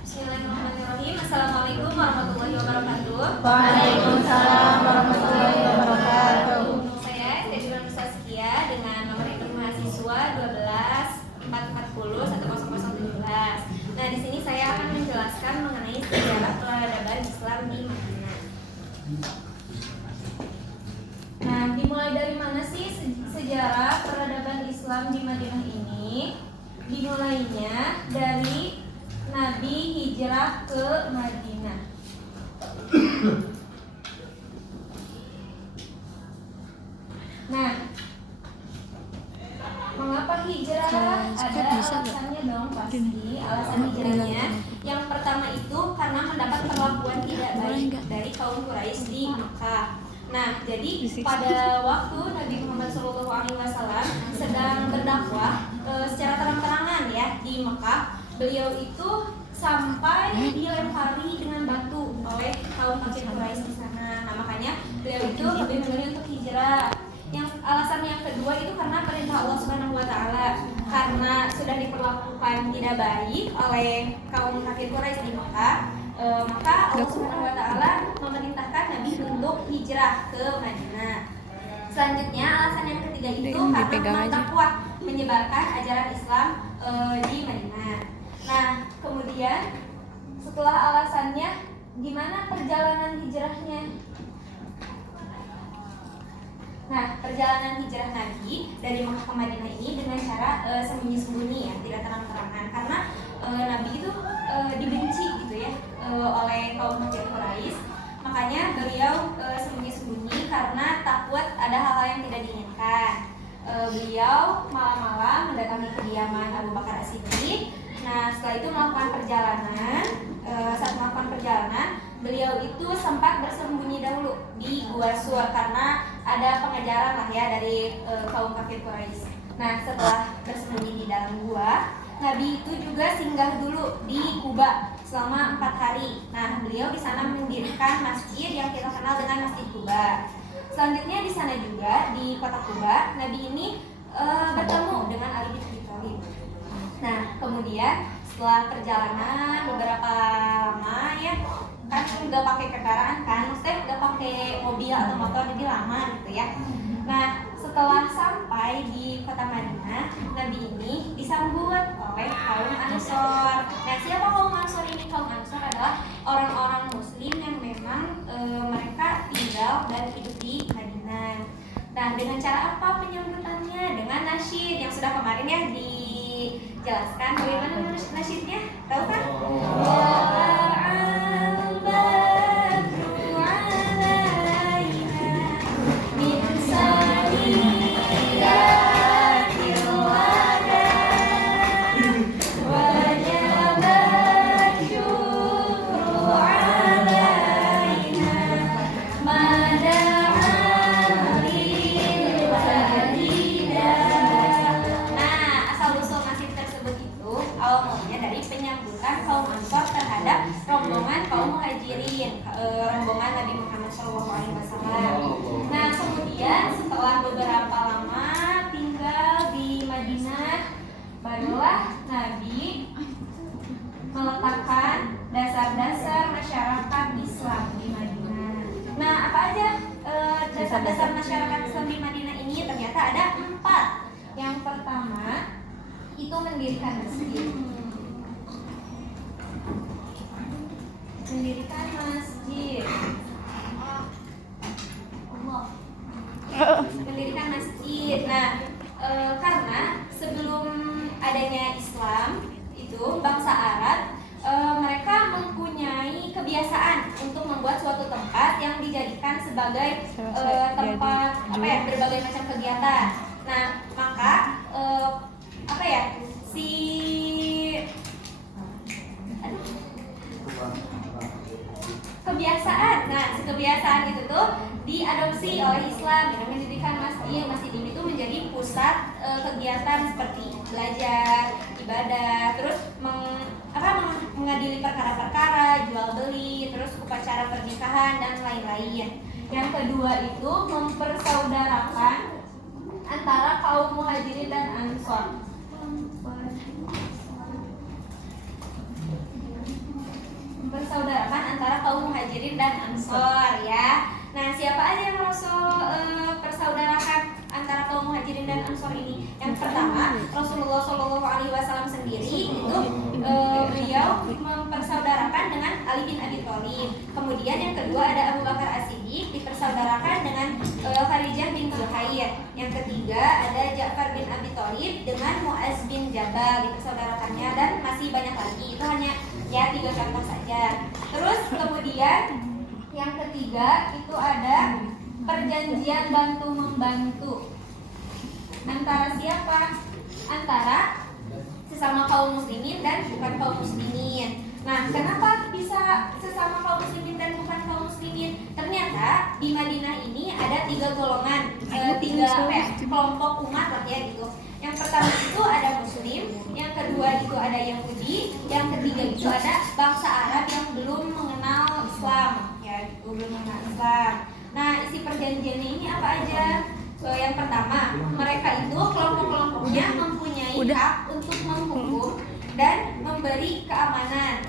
Bismillahirrahmanirrahim. Assalamualaikum warahmatullahi wabarakatuh. Waalaikumsalam warahmatullahi wabarakatuh. Saya Deddy Saskia dengan nomor induk mahasiswa 12 440 10017. Nah, di sini saya akan menjelaskan mengenai sejarah peradaban Islam di Madinah. Nah, dimulai dari mana sih sejarah peradaban Islam di Madinah ini? Dimulainya dari Nabi hijrah ke Madinah. Nah, mengapa hijrah? Ada alasannya dong pasti. Alasan hijrahnya yang pertama itu karena mendapat perlakuan tidak baik dari kaum Quraisy di Mekah. Nah, jadi pada waktu Nabi Muhammad SAW sedang berdakwah secara terang-terangan ya di Mekah, beliau itu sampai dilempari dengan batu oleh kaum kafir Quraisy di sana. Nah, makanya beliau itu lebih memilih untuk hijrah. Yang alasan yang kedua itu karena perintah Allah Subhanahu wa taala, karena sudah diperlakukan tidak baik oleh kaum kafir Quraisy di Mekah, maka Allah Subhanahu wa taala memerintahkan Nabi untuk hijrah ke Madinah. Selanjutnya alasan yang ketiga itu karena tak kuat menyebarkan ajaran Islam di Madinah. Nah, kemudian setelah alasannya, gimana perjalanan hijrahnya? Nah, perjalanan hijrah Nabi dari Mekah ke Madinah ini dengan cara sembunyi-sembunyi ya, tidak terang-terangan, karena Nabi itu dibenci gitu ya oleh kaum kafir Quraisy. Makanya beliau sembunyi-sembunyi karena takut ada hal-hal yang tidak diinginkan. Beliau malam-malam mendatangi kediaman Abu Bakar As-Siddiq. Nah, setelah itu melakukan perjalanan. Saat melakukan perjalanan, beliau itu sempat bersembunyi dahulu di Gua Sur karena ada pengejaran lah ya dari kaum kafir Quraisy. Nah, setelah bersembunyi di dalam gua, Nabi itu juga singgah dulu di Kuba selama 4 hari. Nah, beliau di sana mendirikan masjid yang kita kenal dengan Masjid Kuba. Selanjutnya di sana juga di kota Kuba, Nabi ini bertemu dengan Ali bin Abi Thalib. Nah, kemudian setelah perjalanan beberapa lama ya, kan udah pakai kendaraan kan, maksudnya udah pakai mobil atau motor, jadi lama gitu ya. Nah, setelah sampai di kota Madinah, Nabi ini disambut oleh kaum Ansor. Nah, siapa kaum Ansor ini? Kaum Ansor adalah orang-orang Muslim yang memang mereka tinggal dan hidup di Madinah. Nah, dengan cara apa penyambutannya? Dengan nasyid yang sudah kemarin ya dijelaskan. Bagaimana nasyidnya? Tahu kan? Rombongan Nabi Muhammad SAW. Nah, kemudian setelah beberapa lama tinggal di Madinah, barulah Nabi meletakkan dasar-dasar masyarakat Islam di Madinah. Nah, apa aja dasar-dasar masyarakat Islam di Madinah ini? Ternyata ada 4. Yang pertama itu mendirikan masjid. Mendirikan masjid. Mendirikan masjid. Nah, karena sebelum adanya Islam itu bangsa Arab mereka mempunyai kebiasaan untuk membuat suatu tempat yang dijadikan sebagai tempat berbagai macam kegiatan. Nah, maka kebiasaan itu tuh diadopsi oleh Islam dengan mendirikan masjid. Masjid ini tuh menjadi pusat kegiatan seperti belajar, ibadah, terus mengadili perkara-perkara, jual beli, terus upacara pernikahan dan lain-lain. Yang kedua itu mempersaudarakan antara kaum muhajirin dan ansor. Muhajirin dan Ansor ya. Nah, siapa aja yang Rasul persaudarakan antara kaum Muhajirin dan Ansor ini? Yang pertama, Rasulullah SAW sendiri itu beliau mempersaudarakan dengan Ali bin Abi Thalib. Kemudian yang kedua ada Abu Bakar As-Siddiq dipersaudarakan dengan Khadijah bintul Khair. Yang ketiga ada Ja'far bin Abi Thalib dengan Mu'az bin Jabal dipersaudarakannya, dan masih banyak lagi. Itu hanya ya 3 contoh saja. Terus kemudian yang ketiga itu ada perjanjian bantu membantu. Antara siapa? Antara sesama kaum muslimin dan bukan kaum muslimin. Nah, kenapa bisa sesama kaum muslimin dan bukan kaum muslimin? Ternyata di Madinah ini ada 3 golongan, kelompok umat lah ya gitu. Yang pertama itu ada Muslim, yang kedua itu ada Yahudi, yang ketiga itu ada bangsa Arab yang belum mengenal Islam, ya gitu, belum mengenal Islam. Nah, isi perjanjiannya ini apa aja? Yang pertama, mereka itu kelompok-kelompoknya mempunyai hak untuk menghukum dan memberi keamanan.